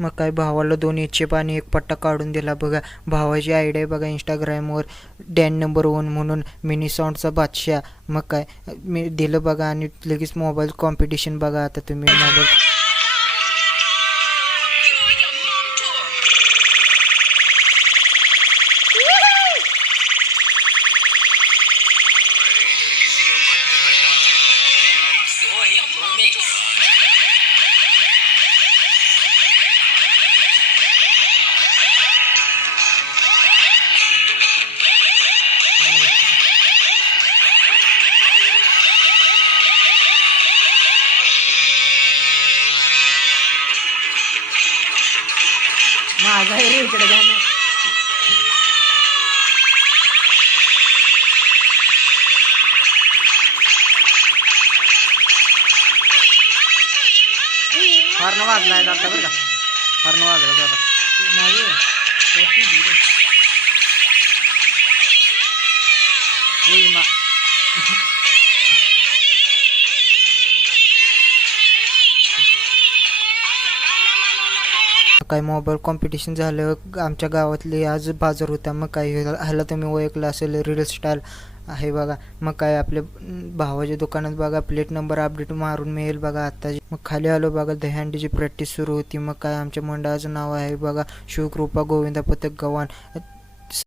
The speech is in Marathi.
मग काय भावाला 2 इच्छे आणि एक पट्टा काढून दिला बघा. भावाची आयडिया आहे बघा इंस्टाग्रामवर डॅन नंबर 1 म्हणून मिनी साऊंडचा बादशाह. मग काय मी दिलं बघा आणि लगेच मोबाईल कॉम्पिटिशन बघा. आता तुम्ही मोबाईल माझा आहे रे इकडे गाणं. हॉर्न वाजलाय आता बरं का, हॉर्न वाजला जरा. होय मा काय मोबाईल कॉम्पिटिशन झालं. आमच्या गावातली आज बाजार होता. मग काय ह्याला तुम्ही ओळखलं असेल रील स्टाईल आहे बघा. मग काय आपल्या भावाच्या दुकानात बघा प्लेट नंबर अपडेट मारून मिळेल बघा आत्ता. मग खाली आलो बघा दहीहंडीची प्रॅक्टिस सुरू होती. मग काय आमच्या मंडळाचं नाव आहे बघा शिवकृपा गोविंदा पथक गव्हाण.